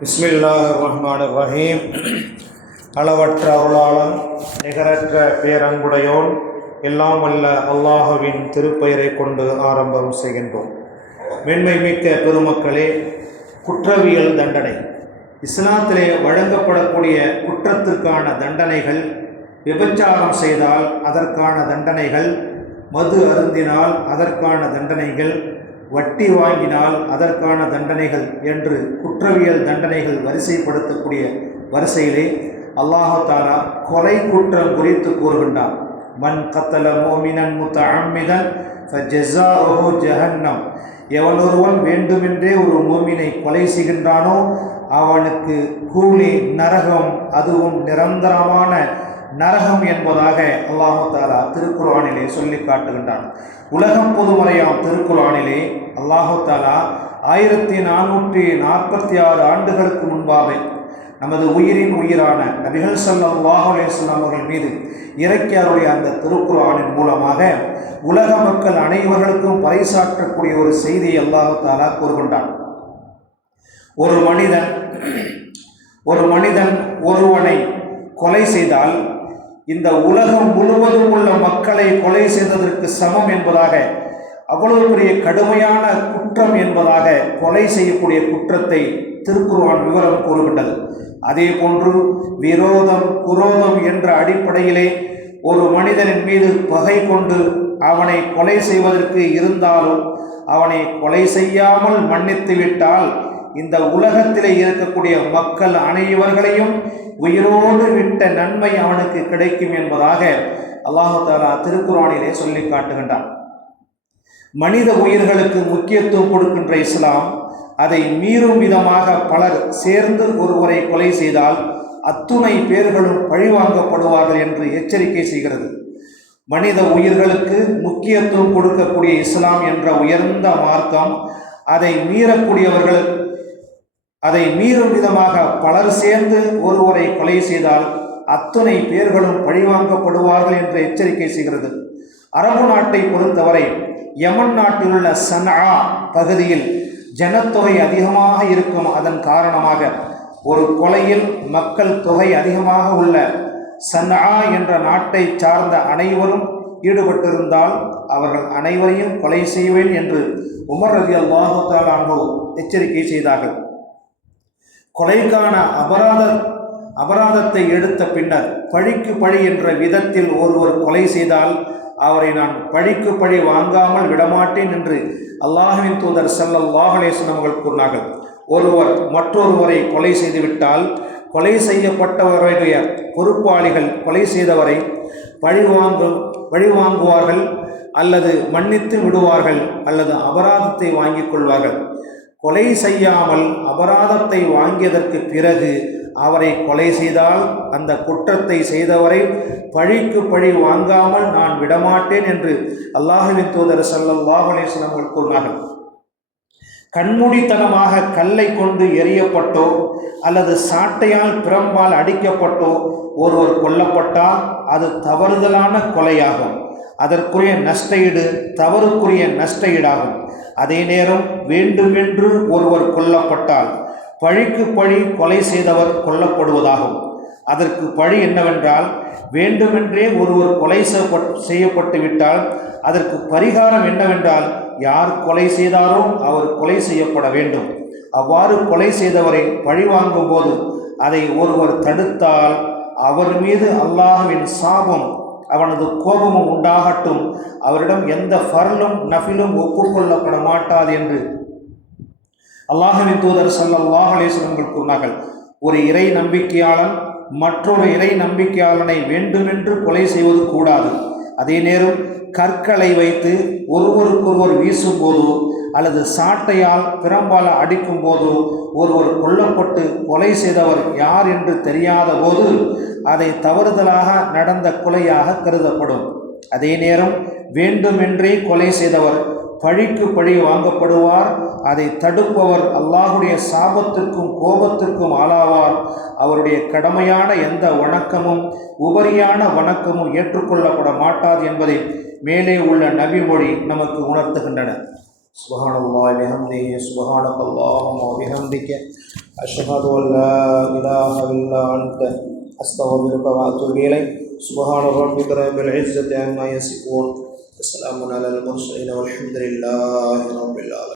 பிஸ்மில்லாஹிர்ரஹ்மானிர்ரஹீம். அளவற்ற அருளாளன் நிகரற்ற பேரன்புடையோன் எல்லாம் வல்ல அல்லாஹுவின் திருப்பெயரை கொண்டு ஆரம்பம் செய்கின்றோம். மென்மை மிக்க பெருமக்களே, குற்றவியல் தண்டனை இஸ்லாத்திலே வழங்கப்படக்கூடிய குற்றத்திற்கான தண்டனைகள்: விபச்சாரம் செய்தால் அதற்கான தண்டனைகள், மது அருந்தினால் அதற்கான தண்டனைகள், வட்டி வாங்கினால் அதற்கான தண்டனைகள் என்று குற்றவியல் தண்டனைகள் வரிசைப்படுத்தக்கூடிய வரிசையிலே அல்லாஹு தஆலா கொலை குற்றம் குறித்து கூறுகின்றான். மன் கத்தல மோமினன் முத்தஅம்மிதன் ஃபஜஸாஉஹு ஜஹன்னம். எவனொருவன் வேண்டுமென்றே ஒரு மோமினை கொலை செய்கின்றானோ அவனுக்கு கூலி நரகம், அதுவும் நிரந்தரமான நரகம் என்பதாக அல்லாஹு தஆலா திருக்குர்ஆனிலே சொல்லி காட்டுகின்றான். உலகம் பொதுமறையாம் திருக்குர்ஆனிலே அல்லாஹு தஆலா 1446 ஆண்டுகளுக்கு முன்பாக நமது உயிரின் உயிரான நபிகள் ஸல்லல்லாஹு அலைஹி வஸல்லம் அவர்கள் மீது இறக்கியாருடைய அந்த திருக்குர்ஆனின் மூலமாக உலக மக்கள் அனைவர்களுக்கும் பறைசாற்றக்கூடிய ஒரு செய்தியை அல்லாஹு தஆலா கூறுகின்றான். ஒரு மனிதன் ஒருவனை கொலை செய்தால் இந்த உலகம் முழுவதும் உள்ள மக்களை கொலை செய்ததற்கு சமம் என்பதாக, அவ்வளவு பெரிய கடுமையான குற்றம் என்பதாக கொலை செய்யக்கூடிய குற்றத்தை திருக்குர்ஆன் விவரம் கூறுகின்றது. அதே போன்று விரோதம் குரோதம் என்ற அடிப்படையிலே ஒரு மனிதனின் மீது பகை கொண்டு அவனை கொலை செய்வதற்கு இருந்தாலும் அவனை கொலை செய்யாமல் மன்னித்து விட்டால் இந்த உலகத்திலே இருக்கக்கூடிய மக்கள் அனைவர்களையும் உயிரோடு விட்ட நன்மை அவனுக்கு கிடைக்கும் என்பதாக அல்லாஹு தஆலா திருக்குர்ஆனிலே சொல்லி காட்டுகின்றான். மனித உயிர்களுக்கு முக்கியத்துவம் கொடுக்கின்ற இஸ்லாம் அதை மீறும் விதமாக பலர் சேர்ந்து ஒருவரை கொலை செய்தால் அத்துணை பேர்களும் பழிவாங்கப்படுவார்கள் என்று எச்சரிக்கை செய்கிறது. மனித உயிர்களுக்கு முக்கியத்துவம் கொடுக்கக்கூடிய இஸ்லாம் என்ற உயர்ந்த மார்க்கம் அதை மீறும் விதமாக பலர் சேர்ந்து ஒருவரை கொலை செய்தால் அத்துணை பேர்களும் பழிவாங்கப்படுவார்கள் என்று எச்சரிக்கை செய்கிறது. அரபு நாட்டை பொறுத்தவரை யமன் நாட்டில் உள்ள சன்ஆ பகுதியில் ஜனத்தொகை அதிகமாக இருக்கும். அதன் காரணமாக ஒரு கொலையில் மக்கள் தொகை அதிகமாக உள்ள சன்ஆ என்ற நாட்டை சார்ந்த அனைவரும் ஈடுபட்டிருந்தால் அவர்கள் அனைவரையும் கொலை செய்வேன் என்று உமர் ரலியல்லாஹு தஆலா அன்ஹு எச்சரிக்கை செய்தார்கள். கொலைக்கான அபராதத்தை எடுத்த பின்னர் பழிக்கு பழி என்ற விதத்தில் ஒருவர் கொலை செய்தால் அவரை நான் பழிக்கு பழி வாங்காமல் விடமாட்டேன் என்று அல்லாஹ்வின் தூதர் ஸல்லல்லாஹு அலைஹி வஸல்லம் அவர்கள் கூறினார்கள். ஒருவர் மற்றொருவரை கொலை செய்துவிட்டால் கொலை செய்யப்பட்டவருடைய பொறுப்பாளிகள் கொலை செய்தவரை பழிவாங்குவார்கள், அல்லது மன்னித்து விடுவார்கள், அல்லது அபராதத்தை வாங்கிக் கொள்வார்கள். கொலை செய்யாமல் அபராதத்தை வாங்கியதற்கு பிறகு அவரை கொலை செய்தால் அந்த குற்றத்தை செய்தவரை பழிக்கு பழி வாங்காமல் நான் விடமாட்டேன் என்று அல்லாஹ்வின் தூதர் ஸல்லல்லாஹு அலைஹி வஸல்லம் அவர்கள் கூறினார்கள். கண்மூடித்தனமாக கல்லை கொண்டு எறியப்பட்டோ அல்லது சாட்டையால் பிரம்பால் அடிக்கப்பட்டோ ஒருவர் கொல்லப்பட்டால் அது தவறுதலான கொலையாகும். அதற்குரிய நஷ்டஈடு தவறுக்குரிய நஷ்டஈடாகும். அதே நேரம் வேண்டுமென்று ஒருவர் கொல்லப்பட்டால் பழிக்கு பழி கொலை செய்தவர் கொல்லப்படுவதாகும். அதற்கு பழி என்னவென்றால், வேண்டுமென்றே ஒருவர் கொலை செய்யப்பட்டு விட்டால் அதற்கு பரிகாரம் என்னவென்றால், யார் கொலை செய்தாரோ அவர் கொலை செய்யப்பட வேண்டும். அவ்வாறு கொலை செய்தவரை பழிவாங்கும் போது அதை ஒருவர் தடுத்தால் அவர் மீது அல்லாஹ்வின் சாபம், அவனது கோபமும் உண்டாகட்டும், அவரிடம் எந்த ஃபர்லும் நஃபிலும் ஒப்புக்கொள்ளப்பட மாட்டாது என்று அல்லாஹ்வின் தூதர் ஸல்லல்லாஹு அலைஹி வஸல்லம் கூறினார்கள். ஒரு இறை நம்பிக்கையாளன் மற்றொரு இறை நம்பிக்கையாளனை வேண்டுமென்று கொலை செய்வது கூடாது. அதே நேரம் கற்களை வைத்து ஒருவருக்கொருவர் வீசும் போதோ அல்லது சாட்டையால் பிரம்பால் அடிக்கும் போதோ ஒருவர் கொல்லப்பட்டு கொலை செய்தவர் யார் என்று தெரியாத போது அதை தவறுதலாக நடந்த கொலையாக கருதப்படும். அதே நேரம் வேண்டுமென்றே கொலை செய்தவர் பழிக்கு பழி வாங்கப்படுவார். அதை தடுப்பவர் அல்லாஹுடைய சாபத்திற்கும் கோபத்திற்கும் ஆளாவார். அவருடைய கடமையான எந்த வணக்கமும் உபரியான வணக்கமும் ஏற்றுக்கொள்ளப்பட மாட்டாது என்பதை மேலே உள்ள நபி மொழி நமக்கு உணர்த்துகின்றன. சுப்ஹானல்லாஹி வபிஹம்திஹி சுப்ஹானக்கல்லாஹும்ம வபிஹம்திக அஷ்ஹது அன் லா இலாஹா இல்லா அன்த அஸ்தக்ஃபிருக வ அத்தூபு இலைக். சுப்ஹான ரப்பிக ரப்பில் இஸ்ஸத்தி அம்மா யசிஃபூன். வஸ்ஸலாமுன் அலல் முர்ஸலீன் வல்ஹம்துலில்லாஹி ரப்பில் ஆலமீன்.